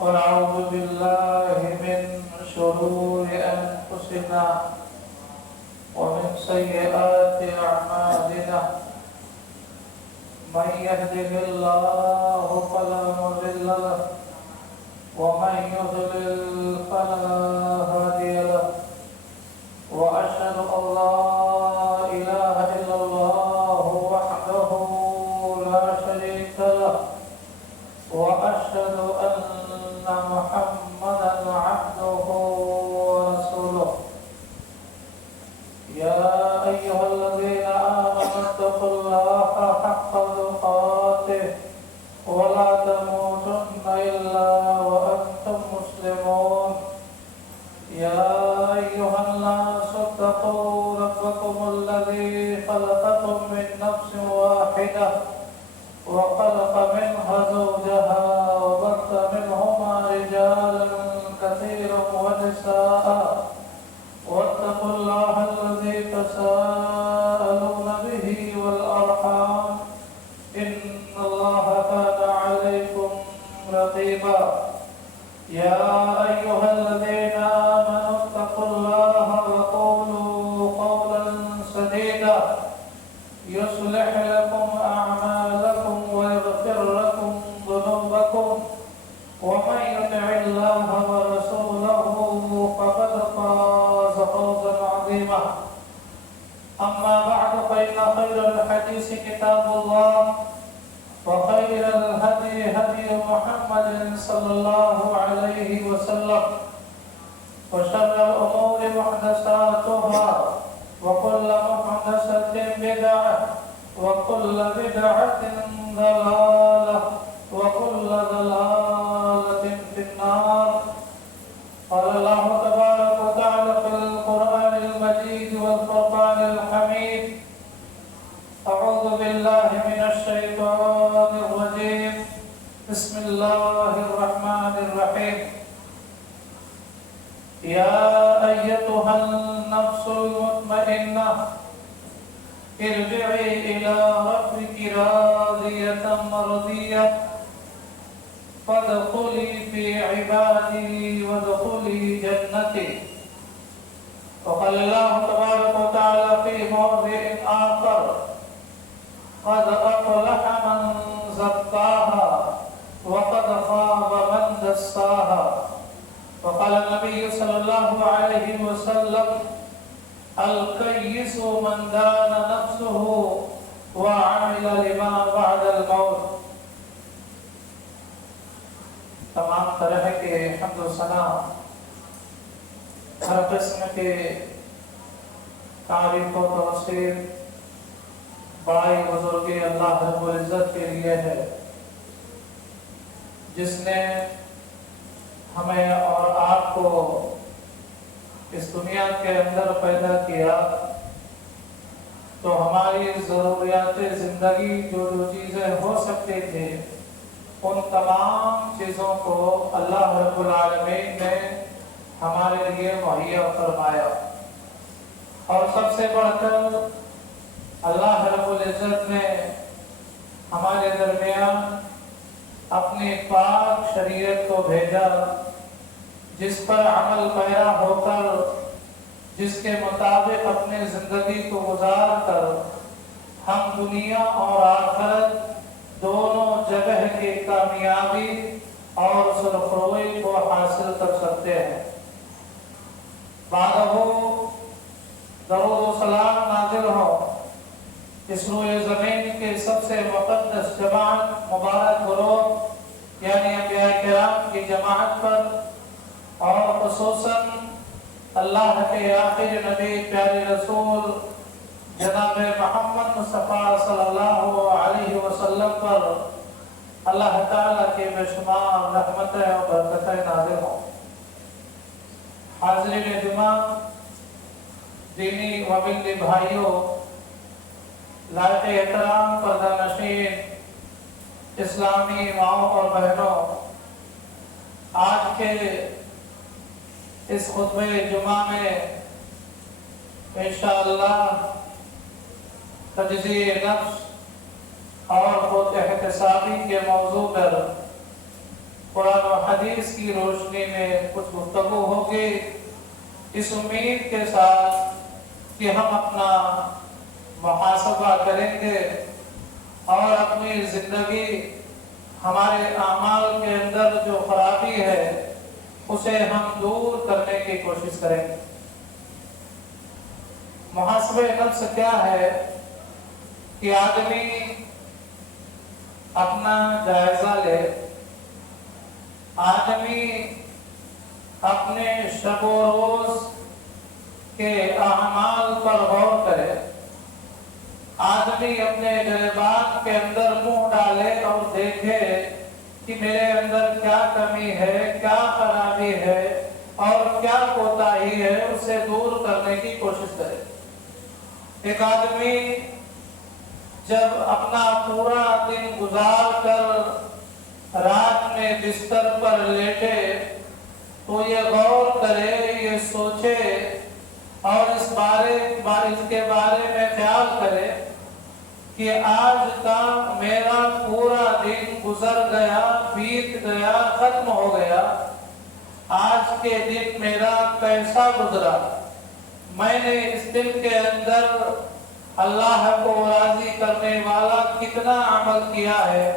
ونعوذ بالله من شرور أنفسنا ومن سيئات أعمالنا من يهده الله فلا مضل له ومن يضلل فلا هادي له وأشهد أن لا إله إلا الله وحده لا شريك له وأشهد أن محمدا عبده ورسوله يا أيها الذين آمنوا اتقوا الله حق تقاته ولا تموتن إلا وأنتم مسلمون يا أيها الناس اتقوا ربكم الذي خلقكم من نفس واحدة وخلق منها زوجها وبث منهما رجالا كثيرا ونساء واتقوا الله الذي تساءلون به والأرحام إن الله كان عليكم رقيبا يا أيها الذين آمنوا اتقوا الله وقولوا قولا سديدا يصلح لكم أعمالكم ويغفر لكم ذنوبكم ومن يطع الله ورسوله فقد فاز فوزا عظيما أما بعد فإن خير الحديث كتاب الله وخير الهدي هدي محمد صلى الله عليه وسلم وشر الأمور محدثاتها وكل محدثة بدعة وكل بدعة ضلالة وكل ضلالة في النار قال الله تبارك وتعالى في القرآن المجيد والفرقان الحميد أعوذ بالله من الشيطان الرجيم بسم الله الرحمن الرحيم يا أيتها النفس المطمئنة ارجعي إلى ربك راضية مرضية فادخلي في عبادي وادخلي جنتي وقال الله تبارك وتعالى في موضع آخر قد أفلح من زكاها وقد خاب من دساها وقال النبي صلى الله عليه وسلم الكيس من دان نفسه وعمل لما بعد الموت تمام طرح کے حمد و ثنا ہر قسم کے تعریف و توصیف بڑائی بزرگی اللہ رب العزت کے لیے ہے جس نے ہمیں اور آپ کو اس دنیا کے اندر پیدا کیا تو ہماری ضروریات زندگی جو چیزیں ہو سکتی تھیں ان تمام چیزوں کو اللہ رب العالمین نے ہمارے لیے مہیا فرمایا اور سب سے بڑھ کر اللہ رب العزت نے ہمارے درمیان اپنی پاک شریعت کو بھیجا جس پر عمل پیرا ہو کر جس کے مطابق اپنی زندگی کو گزار کر ہم دنیا اور آخرت دونوں جگہ کی کامیابی اور سرخروئی کو حاصل کر سکتے ہیں بعدہ درود و سلام نازل ہو اس روئے زمین کے سب سے مقدس جماعت مبارک گروہ یعنی انبیاء کرام کی جماعت پر اور خصوصاً اللہ کے آخر نبی پیارے رسول جناب محمد مصطفیٰ صلی اللہ علیہ وسلم پر اللہ تعالیٰ کے بے شمار رحمتیں اور برکتیں نازل ہوں حاضرین جمعہ دینی و ملی بھائیوں لائق احترام پردہ نشین اسلامی ماؤں اور بہنوں آج کے اس خطبہ جمعہ میں انشاءاللہ تجزیہ نفس اور خود احتسابی کے موضوع پر قرآن و حدیث کی روشنی میں کچھ گفتگو ہوگی، اس امید کے ساتھ کہ ہم اپنا محاسبہ کریں گے اور اپنی زندگی، ہمارے اعمال کے اندر جو خرابی ہے اسے ہم دور کرنے کی کوشش کریں گے۔ محاسبہ نفس کیا ہے کہ آدمی اپنا جائزہ لے، آدمی اپنے شب و روز کے اعمال پر غور کرے، آدمی اپنے گریبان کے اندر منہ ڈالے اور دیکھے کہ میرے اندر کیا کمی ہے، کیا خرابی ہے اور کیا کوتاہی ہے، اسے دور کرنے کی کوشش کرے۔ ایک آدمی جب اپنا پورا دن گزار کر رات میں بستر پر لیٹے تو یہ غور کرے، یہ سوچے اور اس کے بارے میں خیال کرے کہ آج کا میرا پورا دن گزر گیا، بیت گیا، ختم ہو گیا، آج کے دن میرا کیسا گزرا، میں نے اس دن کے اندر اللہ کو راضی کرنے والا کتنا عمل کیا ہے،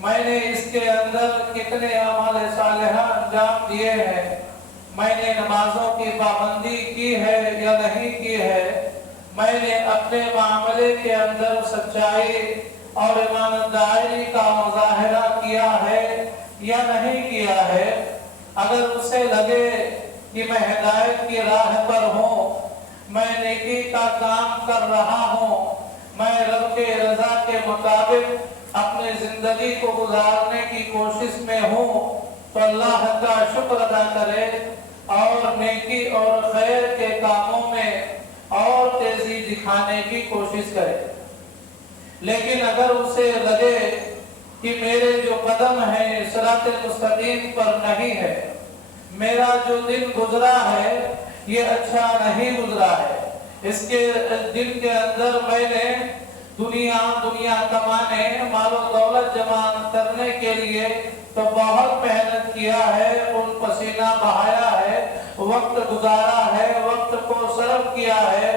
میں نے اس کے اندر کتنے اعمال صالحہ انجام دیے ہیں، میں نے نمازوں کی پابندی کی ہے یا نہیں کی ہے، میں نے اپنے معاملے کے اندر سچائی اور ایمانداری کا مظاہرہ کیا ہے یا نہیں کیا ہے۔ اگر اسے لگے کہ میں ہدایت کی راہ پر ہوں، میں نیکی کا کام کر رہا ہوں، میں رب کے رضا کے مطابق اپنی زندگی کو گزارنے کی کوشش میں ہوں، تو اللہ کا شکر ادا کرے اور نیکی اور خیر کے کاموں میں اور تیزی دکھانے کی کوشش کرے۔ لیکن اگر اسے لگے کہ میرے جو قدم ہیں صراط مستقیم پر نہیں ہے، میرا جو دن گزرا ہے یہ اچھا نہیں گزرا ہے، اس کے دن کے اندر میں نے دنیا کمانے، مال و دولت جمع کرنے کے لیے تو بہت محنت کیا ہے، خون پسینہ بہایا ہے، وقت گزارا ہے، وقت کو صرف کیا ہے،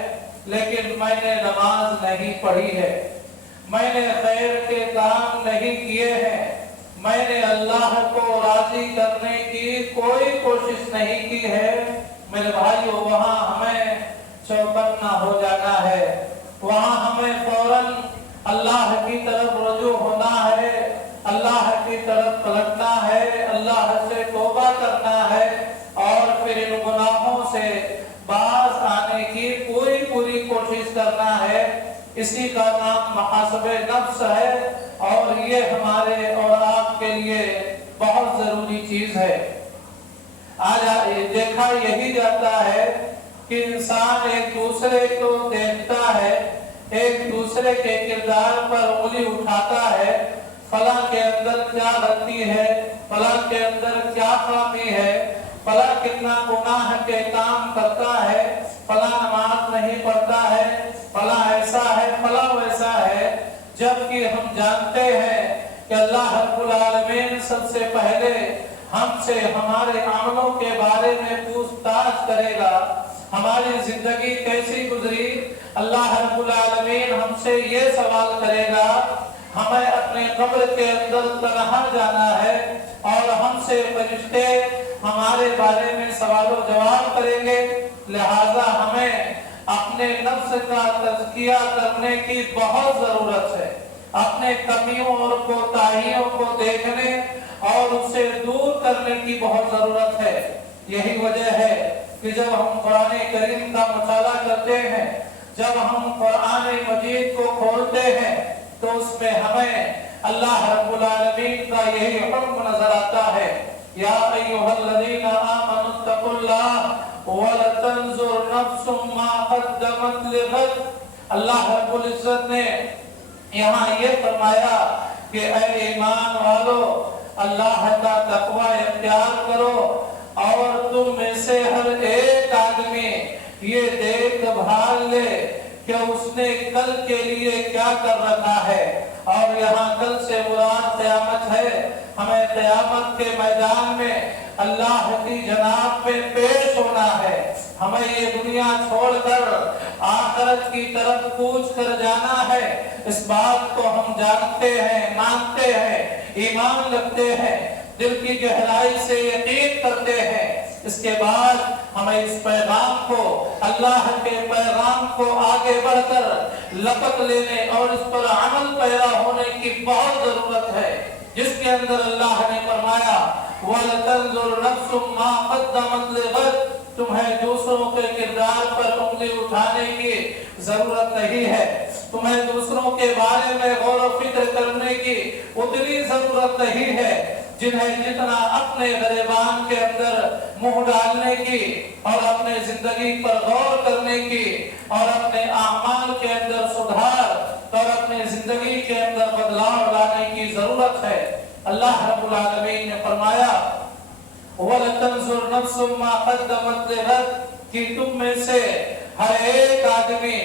لیکن میں نے نماز نہیں پڑھی ہے، میں نے خیر کے کام نہیں کیے ہیں، میں نے اللہ کو راضی کرنے کی کوئی کوشش نہیں کی ہے۔ میرے بھائیو، وہاں ہمیں چوکنا ہو جانا ہے، وہاں ہمیں فوراً اللہ کی طرف رجوع ہونا ہے، اللہ کی طرف پلٹنا ہے، اللہ سے توبہ کرنا ہے اور پھر ان گناہوں سے باز آنے کی پوری کوشش کرنا ہے۔ اسی کا نام محاسبہ نفس ہے اور یہ ہمارے اور آپ کے لیے بہت ضروری چیز ہے۔ آج دیکھا یہی جاتا ہے کہ انسان ایک دوسرے کو دیکھتا ہے، ایک دوسرے کے کردار پر انگلی اٹھاتا ہے، فلاں کے اندر کیا غلطی ہے، فلاں کے اندر کیا خامی ہے، فلاں کتنا گناہ کے کام کرتا ہے، فلاں نماز نہیں پڑھتا ہے، فلاں ایسا ہے، فلاں ویسا ہے، جبکہ ہم جانتے ہیں کہ اللہ رب العالمین سب سے پہلے ہم سے ہمارے عملوں کے بارے میں پوچھ تاچھ کرے گا۔ ہماری زندگی کیسی گزری، اللہ رب العالمین ہم سے یہ سوال کرے گا۔ ہمیں اپنے قبر کے اندر تنہا جانا ہے اور ہم سے فرشتے ہمارے بارے میں سوال و جواب کریں گے، لہذا ہمیں اپنے نفس کا تزکیہ کرنے کی بہت ضرورت ہے، اپنے کمیوں اور کوتاہیوں کو دیکھنے اور اسے دور کرنے کی بہت ضرورت ہے۔ یہی وجہ ہے کہ جب ہم قرآن کریم کا مطالعہ کرتے ہیں، جب ہم قرآن مجید کو کھولتے ہیں تو اس میں ہمیں اللہ رب العالمین کا یہی حکم نظر آتا ہے، یا ایھا الذین آمنوا اتقوا اللہ ولتنظر نفس ما قدمت لغد۔ اللہ رب العزت نے یہاں یہ فرمایا کہ اے ایمان والو، اللہ کا تقوی اختیار کرو اور تم میں سے ہر ایک آدمی یہ دیکھ بھال لے کہ اس نے کل کے لیے کیا کر رکھا ہے، اور یہاں کل سے مراد قیامت ہے۔ ہمیں قیامت کے میدان میں اللہ کی جناب میں پیش ہونا ہے، ہمیں یہ دنیا چھوڑ کر آخرت کی طرف کوچ کر جانا ہے۔ اس بات کو ہم جانتے ہیں، مانتے ہیں، ایمان رکھتے ہیں، دل کی گہرائی سے یقین کرتے ہیں۔ اس کے بعد ہمیں اس پیغام کو، اللہ کے پیغام کو آگے بڑھ کر لپک لینے اور اس پر عمل پیرا ہونے کی بہت ضرورت ہے، جس کے اندر اللہ نے فرمایا وَلْتَنْظُرْ نَفْسٌ مَا قَدَّمَتْ لِغَدٍ، تمہیں دوسروں کے کردار پر انگلی اٹھانے کی ضرورت نہیں ہے، تمہیں دوسروں کے بارے میں غور و فکر کرنے کی اتنی ضرورت نہیں ہے جنہیں جتنا اپنے گریبان کے اندر منہ ڈالنے کی اور اپنے زندگی پر غور کرنے کی اور اپنے اعمال کے اندر سدھار اور اپنے زندگی کے اندر بدلاؤ لانے کی ضرورت ہے۔ اللہ رب العالمین نے فرمایا وَلَتَنْظُرْ نَفْسٌ مَا قَدَّمَتْ لِغَدٍ، کہ تم میں سے ہر ایک آدمی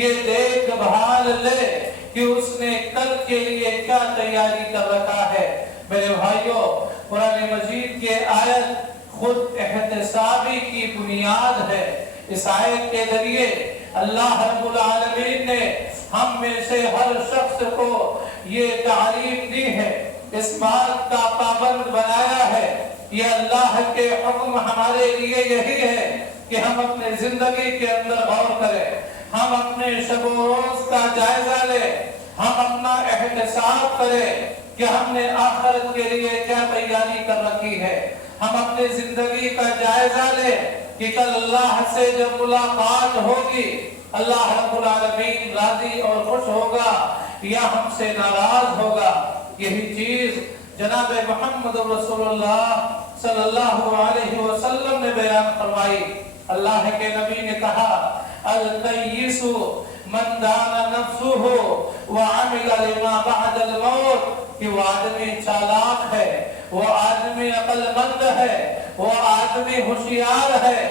یہ دیکھ بھال لے کہ اس نے کل کے لیے کیا تیاری کر رکھا ہے۔ میرے بھائیوں، قرآن مجید کی آیت خود احتسابی کی بنیاد ہے۔ اس آیت کے ذریعے اللہ رب العالمین نے ہم میں سے ہر شخص کو یہ تعلیم دی ہے، اس بات کا پابند بنایا ہے۔ یہ اللہ کے حکم ہمارے لیے یہی ہے کہ ہم اپنے زندگی کے اندر غور کریں، ہم اپنے شب و روز کا جائزہ لیں، ہم اپنا احتساب کریں کہ ہم نے آخرت کے لیے کیا تیاری کر رکھی ہے، ہم اپنے زندگی کا جائزہ لیں کہ کل اللہ سے جب ملاقات ہوگی اللہ رب العالمین راضی اور خوش ہوگا یا ہم سے ناراض ہوگا۔ یہی چیز جناب محمد رسول اللہ صلی اللہ علیہ وسلم نے بیان فرمائی۔ اللہ کے نبی نے کہا القیس من دان نفسہ وعمل لما بعد الموت، کہ وہ آدمی چالاک ہے، وہ آدمی عقل مند ہے، وہ آدمی ہوشیار ہے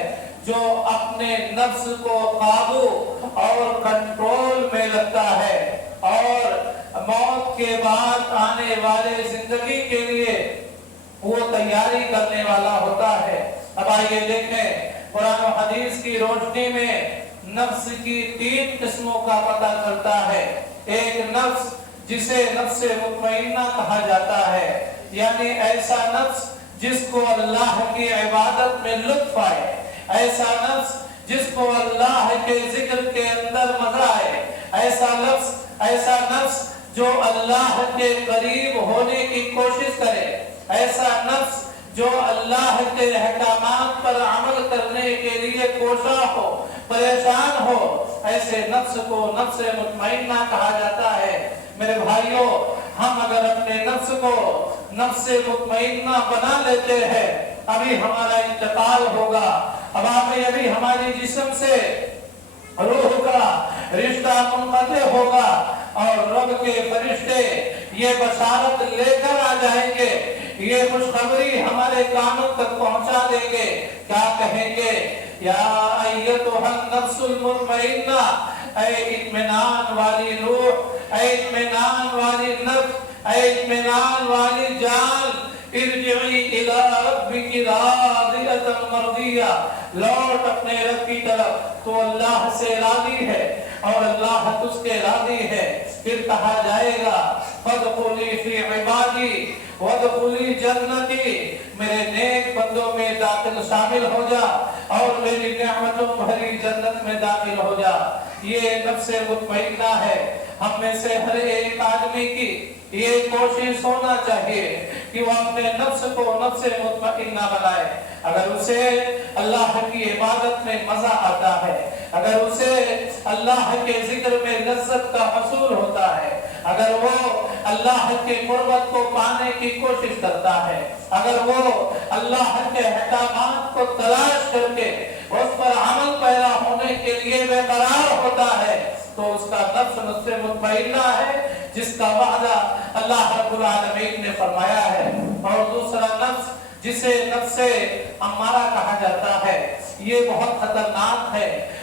جو اپنے نفس کو قابو اور کنٹرول میں رکھتا ہے اور موت کے بعد آنے والے زندگی کے لیے وہ تیاری کرنے والا ہوتا ہے۔ اب آئیے دیکھیں قرآن و حدیث کی روشنی میں نفس کی 3 قسموں کا پتہ چلتا ہے۔ ایک نفس جسے نفس مطمئنہ کہا جاتا ہے، یعنی ایسا نفس جس کو اللہ کی عبادت میں لطف آئے، ایسا نفس جس کو اللہ کے ذکر کے اندر مزہ آئے، ایسا نفس جو اللہ کے قریب ہونے کی کوشش کرے، ایسا نفس جو اللہ کے احکامات پر عمل کرنے کے لیے کوشاں ہو، پریشان ہو، ایسے نفس کو نفس مطمئنہ کہا جاتا ہے۔ میرے بھائیوں، ہم اگر اپنے نفس کو نفس مطمئنہ بنا لیتے ہیں، ابھی ہمارا انتقال ہوگا، ابھی ہماری جسم سے روح کا رشتہ منقطع ہوگا اور رب کے فرشتے یہ بشارت لے کر آ جائیں گے، یہ خوشخبری ہمارے کانوں تک پہنچا دیں گے۔ کیا کہیں گے؟ یا ایتھا النفس المطمئنہ، اے اطمینان والی روح، اے اطمینان والی نفس، اے اطمینان والی جان، ارجعی الی ربک راضیۃ مرضیہ، لوٹ اپنے رب کی طرف، تو اللہ سے راضی ہے اور اللہ تجھ سے راضی ہے۔ پھر کہا جائے گا فادخلی فی عبادی وادخلی جنتی، میرے نیک بندوں میں داخل شامل ہو جا اور میری نعمتوں بھری جنت میں داخل ہو جا۔ یہ نفس مطمئنہ ہے۔ ہم میں سے ہر ایک آدمی کی یہ کوشش ہونا چاہیے کہ وہ اپنے نفس کو نفس مطمئنہ بنائے۔ اگر اسے اللہ کی عبادت میں مزہ آتا ہے، اگر اسے اللہ کے ذکر میں لذت کا حصول ہوتا ہے، اگر وہ اللہ کے قربت کو پانے کی کوشش کرتا ہے، اگر وہ اللہ کے احکامات کو تلاش کر کے اس پر عمل پیرا ہونے کے لیے بے قرار ہوتا ہے، تو اس کا نفس نفس مطمئنہ ہے جس کا وعدہ اللہ رب العالمین نے فرمایا ہے۔ اور دوسرا نفس جسے نفس امارہ کہا جاتا ہے، یہ بہت خطرناک ہے۔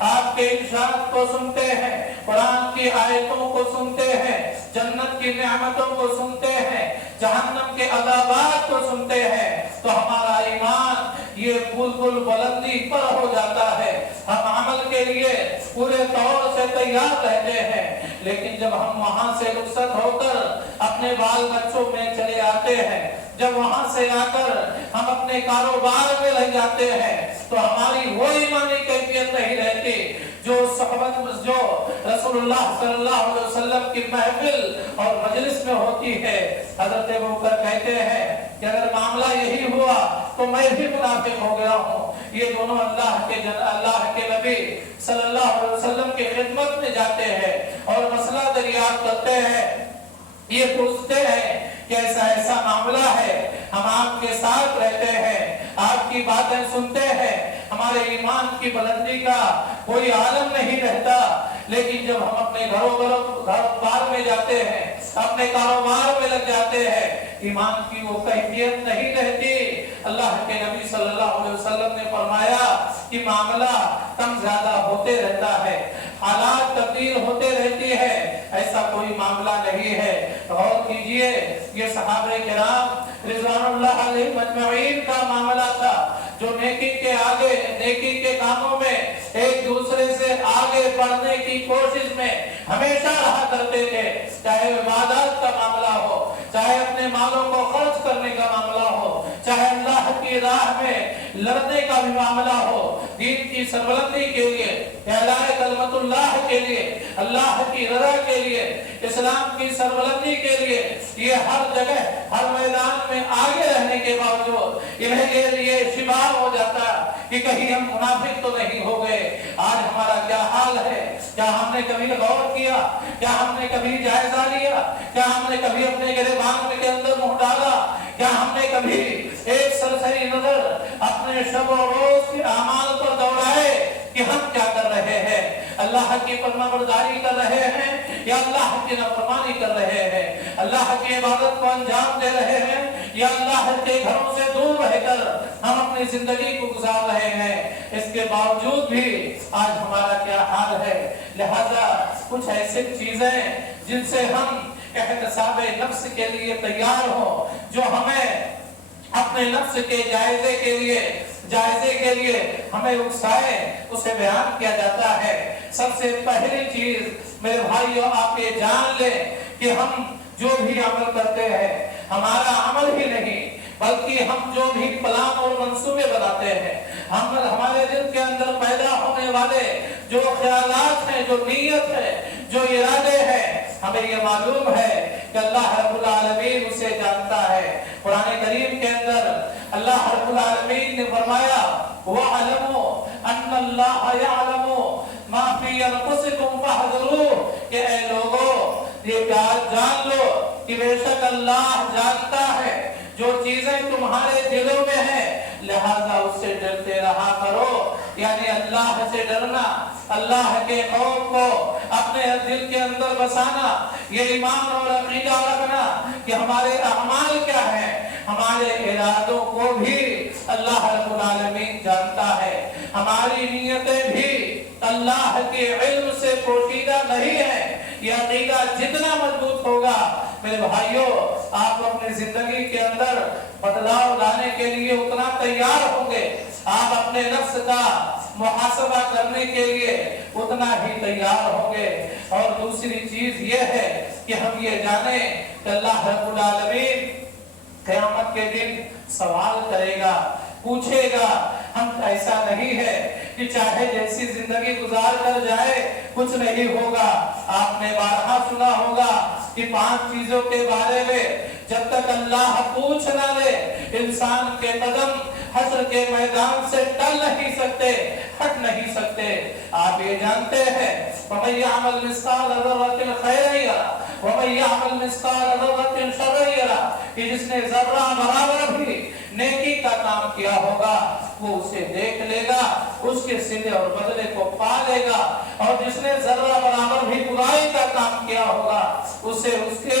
آپ کے ارشاد کو سنتے ہیں، قرآن کی آیتوں کو سنتے ہیں، جنت کی نعمتوں کو سنتے ہیں، جہنم کے عذابات کو سنتے ہیں، تو ہمارا ایمان یہ بالکل بلندی پر ہو جاتا ہے، ہم عمل کے لیے پورے طور سے تیار رہتے ہیں۔ لیکن جب ہم وہاں سے رخصت ہو کر اپنے بال بچوں میں چلے آتے ہیں، جب وہاں سے آ کر ہم اپنے کاروبار میں لگ جاتے ہیں، تو ہماری وہ ایمانی کیفیت نہیں رہتی جو صحبت جو رسول اللہ صلی اللہ علیہ وسلم کی محفل اور مجلس میں ہوتی ہے۔ حضرت ابوبکر کہتے ہیں کہ اگر معاملہ یہی ہوا تو میں بھی منافق ہو گیا ہوں۔ یہ دونوں اللہ کے نبی صلی اللہ علیہ وسلم کی خدمت میں جاتے ہیں اور مسئلہ دریافت کرتے ہیں، یہ پوچھتے ہیں کہ ایسا معاملہ ہے، ہم آپ کے ساتھ رہتے ہیں، آپ کی باتیں سنتے ہیں، ہمارے ایمان کی بلندی کا کوئی عالم نہیں رہتا، لیکن جب ہم اپنے گھر میں جاتے ہیں، اپنے کاروبار میں لگ جاتے ہیں، ایمان کی وہ کیفیت نہیں رہتی۔ اللہ کے نبی صلی اللہ علیہ وسلم نے فرمایا کہ معاملہ کم زیادہ ہوتے رہتا ہے، حالات تبدیل ہوتے رہتی ہے، ایسا کوئی معاملہ نہیں ہے۔ غور کیجئے، یہ صحابہ کرام رضوان اللہ علیہ مجمعین کا معاملہ تھا، جو نیکی کے آگے، نیکی کے کاموں میں ایک دوسرے سے آگے بڑھنے کی کوشش میں ہمیشہ رہا کرتے تھے، چاہے عبادات کا معاملہ ہو، چاہے اپنے مالوں کو خرچ کرنے کا معاملہ ہو، چاہے اللہ کی راہ میں لڑنے کا بھی معاملہ ہو، دین کی سربلندی کے لیے، اعلاء کلمت اللہ کے لیے، اللہ کی رضا کے لیے، اسلام کی سربلندی کے لیے، یہ ہر جگہ ہر میدان میں آگے رہنے کے باوجود انہیں یہ شبہ ہو جاتا کہ کہیں ہم منافق تو نہیں ہو گئے۔ آج ہمارا کیا حال ہے؟ کیا ہم نے کبھی غور کیا؟ کیا ہم نے کبھی جائزہ لیا؟ کیا ہم نے کبھی اپنے گریبان کے اندر منہ ڈالا؟ کیا ہم نے کبھی ایک سرسری نظر اپنے شب و روز کے اعمال پر دوڑائے کہ ہم کیا کر رہے ہیں؟ اللہ کی فرمانبرداری کر رہے ہیں یا اللہ کی نافرمانی کر رہے ہیں؟ اللہ کی عبادت کو انجام دے رہے ہیں یا اللہ کے گھروں سے دور رہ کر ہم اپنی زندگی کو گزار رہے ہیں؟ اس کے باوجود بھی آج ہمارا کیا حال ہے؟ لہذا کچھ ایسی چیزیں جن سے ہم احتساب نفس کے لیے تیار ہوں، جو ہمیں اپنے نفس کے جائزے کے لیے ہمیں اکسائے، اسے بیان کیا جاتا ہے۔ سب سے پہلی چیز میرے بھائیوں، آپ یہ جان لیں کہ ہم جو بھی عمل کرتے ہیں، ہمارا عمل ہی نہیں بلکہ ہم جو بھی پلان اور منصوبے بناتے ہیں، ہمارے دل کے اندر پیدا ہونے والے جو خیالات ہیں، جو نیت ہے، جو ارادے ہیں، ہمیں یہ معلوم ہے کہ اللہ رب العالمین اسے جانتا ہے۔ قرآن کریم کے اندر اللہ رب العالمین نے فرمایا وَعَلَمُوا أَنَّ اللَّهَ يَعْلَمُ مَا فِي أَنفُسِكُمْ فَاحْذَرُوهُ کہ اے لوگو یہ جان لو کہ بے شک اللہ جانتا ہے جو چیزیں تمہارے دلوں میں ہیں، لہذا اس سے ڈرتے رہا کرو۔ یعنی اللہ سے ڈرنا، اللہ کے خوف کو اپنے دل کے اندر بسانا، یہ ایمان اور عقیدہ رکھنا کہ ہمارے اعمال کیا ہیں، ہمارے ارادوں کو بھی اللہ رب العالمین جانتا ہے، ہماری نیتیں بھی اللہ کے علم سے پوشیدہ نہیں ہے۔ یہ عقیدہ جتنا مضبوط ہوگا میرے بھائیوں، آپ اپنی زندگی کے اندر بدلاؤ لانے کے لیے اتنا تیار ہوں گے، آپ اپنے نفس کا محاسبہ کرنے کے لیے اتنا ہی تیار ہوں گے۔ اور دوسری چیز یہ ہے کہ ہم یہ جانیں کہ اللہ رب العالمین قیامت کے دن سوال کرے گا، پوچھے گا۔ ہم ایسا نہیں ہے کہ چاہے جیسی زندگی گزار کر جائے کچھ نہیں ہوگا۔ آپ نے بارہا سنا ہوگا کہ 5 چیزوں کے بارے میں جب تک اللہ پوچھ نہ لے انسان کے قدم حشر کے میدان سے ٹل نہیں سکتے، ہٹ نہیں سکتے۔ آپ یہ جانتے ہیں وَمَن يَعْمَلْ مِثْقَالَ ذَرَّةٍ خَيْرًا يَرَهُ وَمَن يَعْمَلْ مِثْقَالَ ذَرَّةٍ شَرًّا يَرَهُ کہ جس نے ذرہ برابر بھی نیکی کا کام کیا ہوگا وہ اسے دیکھ لے گا، اس کے صلے اور بدلے کو پا لے گا، اور جس نے ذرہ برابر بھی برائی کا کام کیا ہوگا اسے اس کے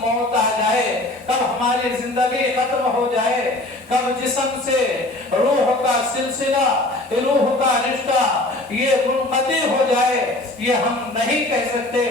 موت آ جائے، کب ہماری زندگی ختم ہو جائے، کب جسم سے روح کا سلسلہ، روح کا رشتہ یہ منقطع ہو جائے، یہ ہم نہیں کہہ سکتے۔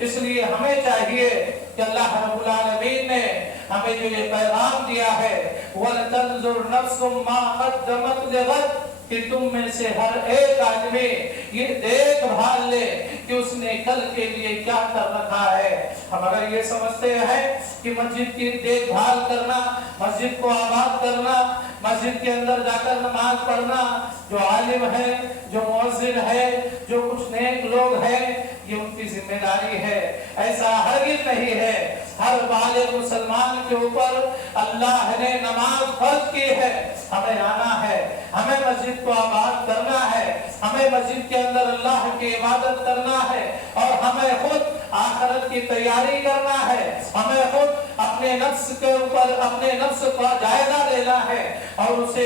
اس لیے ہمیں چاہیے کہ اللہ رب العالمین نے ہمیں جو یہ پیغام دیا ہے وَلْتَنْظُرْ نَفْسٌ مَا قَدَّمَتْ لِغَدٍ، کہ تم میں سے ہر ایک آدمی یہ دیکھ بھال لے کہ اس نے کل کے لیے کیا کر رکھا ہے۔ ہم اگر یہ سمجھتے ہیں کہ مسجد کی دیکھ بھال کرنا، مسجد کو آباد کرنا، مسجد کے اندر جا کر نماز پڑھنا، جو عالم ہے، جو مؤذن ہے، جو کچھ نیک لوگ ہیں، یہ ان کی ذمہ داری ہے، ایسا ہرگز نہیں ہے۔ ہر بالغ مسلمان کے اوپر اللہ نے نماز فرض کی ہے، ہمیں آنا ہے، ہمیں مسجد کو آباد کرنا ہے، ہمیں مسجد کے اندر اللہ کی عبادت کرنا ہے، اور ہمیں خود آخرت کی تیاری کرنا ہے، ہمیں خود اپنے نفس کے اوپر اپنے نفس کا جائزہ لینا ہے اور اسے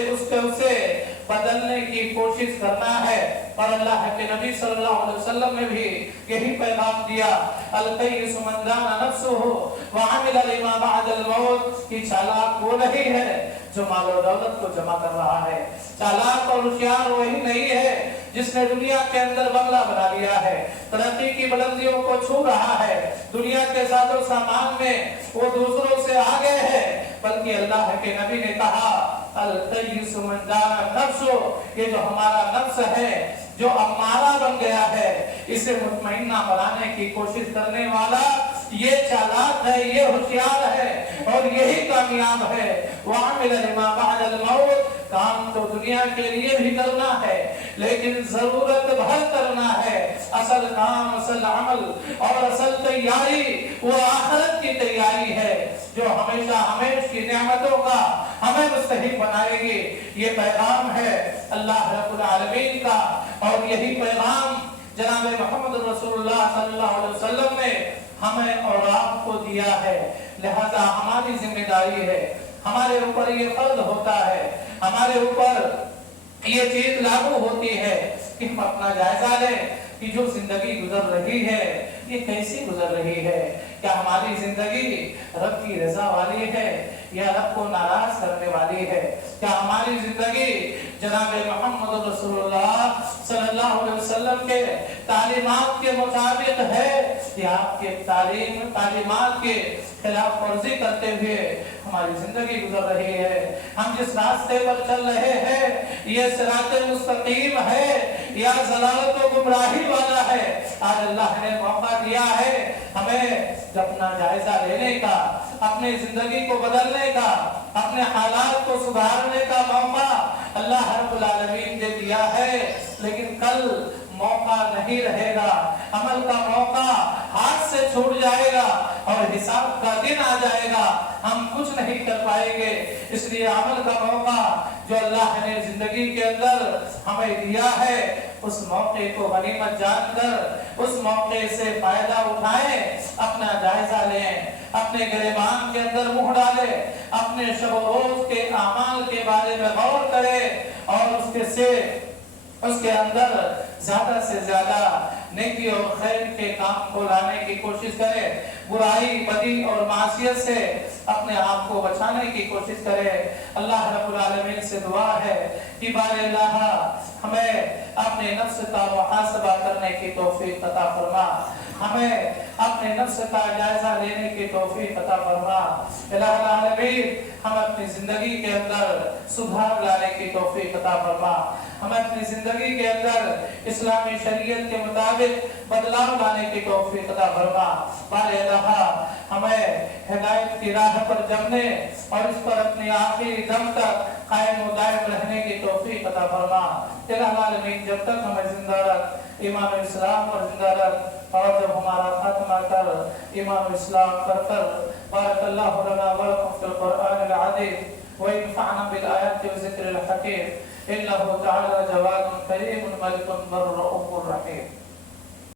بدلنے کی کوشش کرنا ہے۔ اور اللہ کے نبی صلی اللہ علیہ وسلم نے بھی یہی پیغام دیا، القیس من دان نفسہ وعمل لما بعد الموت، کہ چالاک وہ نہیں ہے جو مال و دولت کو جمع کر رہا ہے، چالاک اور ہوشیار وہی نہیں ہے جس نے دنیا کے اندر بنگلہ بنا لیا ہے، ترقی کی بلندیوں کو چھو رہا ہے، دنیا کے ساز و سامان میں وہ دوسروں سے آگے ہے، بلکہ اللہ کے نبی نے کہا القیس من دان نفسہ، یہ جو ہمارا نفس ہے جو امارہ بن گیا ہے، اسے مطمئنہ بنانے کی کوشش کرنے والا یہ چالاک ہے، یہ ہوشیار ہے اور یہی کامیاب ہے۔ وَعَمِلَ لِمَا بَعْدَ الْمَوْتِ، کام تو دنیا کے لیے بھی کرنا ہے لیکن ضرورت بھر کرنا ہے، اصل کام، اصل عمل اور اصل تیاری وہ آخرت کی تیاری ہے جو ہمیشہ ہمیش کی نعمتوں کا ہمیں مستحق بنائے گی۔ یہ پیغام ہے اللہ رب العالمین کا، اور یہی پیغام جناب محمد رسول اللہ صلی اللہ علیہ وسلم نے ہمیں اور آپ کو دیا ہے، لہذا ہماری ذمہ داری ہے، ہمارے اوپر یہ فرض ہوتا ہے، ہمارے اوپر یہ چیز لاگو ہوتی ہے کہ ہم اپنا جائزہ لیں کہ جو زندگی گزر رہی ہے یہ کیسی گزر رہی ہے، کیا ہماری زندگی رب کی رضا والی ہے یا رب کو ناراض کرنے والی ہے، کیا ہماری زندگی جناب محمد رسول اللہ صلی اللہ علیہ وسلم کے تعلیمات کے مطابق ہے یا آپ کے تعلیمات کے خلاف ورزی کرتے ہوئے ہماری زندگی گزر رہی ہے، ہم جس راستے پر چل رہے ہیں یہ صراط مستقیم ہے یا ضلالت و گمراہی والا ہے۔ آج اللہ نے موقع دیا ہے ہمیں اپنا جائزہ لینے کا، اپنی زندگی کو بدلنے کا، اپنے حالات کو سدھارنے کا موقع اللہ رب العالمین نے دیا ہے، لیکن کل موقع نہیں رہے گا، عمل کا موقع ہاتھ سے چھوٹ جائے گا اور حساب کا دن آ جائے گا، ہم کچھ نہیں کر پائیں گے۔ اس لیے عمل کا موقع جو اللہ نے زندگی کے اندر ہمیں دیا ہے اس موقع کو غنیمت جان کر اس موقع سے فائدہ اٹھائیں، اپنا جائزہ لیں، اپنے گریبان کے اندر منہ ڈالیں، اپنے شب و روز کے اعمال کے بارے میں غور کریں اور اس کے اندر زیادہ سے زیادہ نیکی اور خیر کے کام کو لانے کی کوشش کریں، برائی، بدی اور معصیت سے اپنے آپ کو بچانے کی کوشش کریں۔ اللہ رب العالمین سے دعا ہے کہ بار اللہ ہمیں اپنے نفس کا محاسبہ کرنے کی توفیق عطا فرما، ہمیں اپنے نفس کا جائزہ لینے کی توفیق عطا فرما۔ الہ العالمین ہم اپنی زندگی کے اندر سدھار لانے کی توفیق عطا فرما، ہمیں اپنی زندگی کے اندر اسلامی شریعت کے مطابق بدلاؤ لانے کی توفیق عطا فرما۔ بار الہ ہمیں ہدایت کی راہ پر جمنے اور اس پر اپنی آخری دم تک قائم و دائم رہنے کی توفیق عطا فرما۔ الہ العالمین جب تک ہمیں زندہ رکھ، ایمان و اسلام پر زندہ رکھ، اور جب ہمارا خاتمہ کر ایمان و اسلام پر کر۔ بارک اللہ لنا ولکم فی القرآن العظیم وانفعنا بالآیات والذکر الحکیم، انہ تعالی جواد کریم ملک بر رؤوف رحیم۔